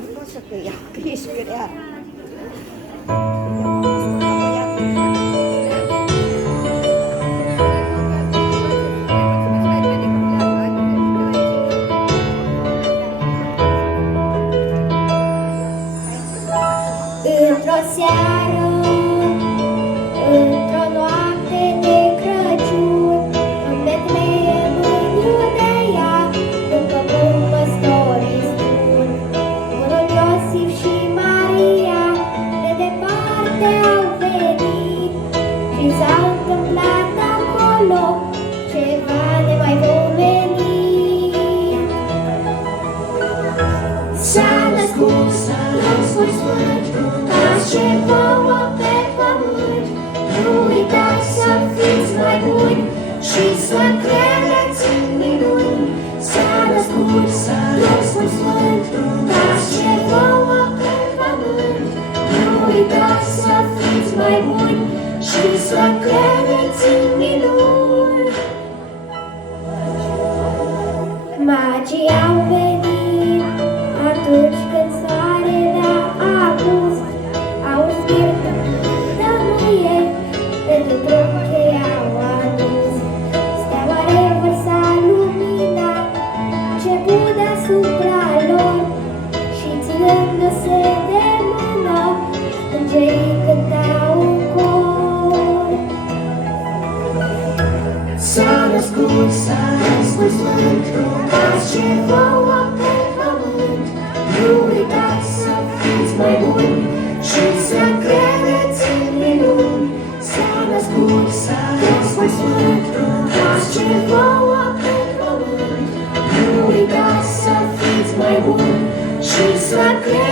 Nu pot să te iau, că ești grea. Într-o seară, într-o noapte de Crăciun, în Betleem, în Iudeea, după cum păstorii spun, bunul Iosif și Maria de departe au venit și s-a întâmplat acolo ceva nemaipomenit. S-a născut Duhul Sfânt, ca ce vouă pe pământ. Nu uitați să fiți mai buni și să credeți în minuni. S-a născut Duhul Sfânt, ca ce vouă pe pământ. Nu uitați să fiți mai buni și să credeți în minuni. Magii au venit atunci când soarele a apus, au spiritul tămâiei, pentru drum ce i-au adus. Steaua revărsa lumina, început deasupra lor, și ținându-se de mână, îngerii cântau în cor. S-a născut Duhul Sfânt, ca ce vouă pe pământ. Nu uitați să fiți mai buni și să credeți în minuni. S-a născut Duhul Sfânt, ca ce vouă pe pământ. Nu uitați să fiți mai buni și să credeți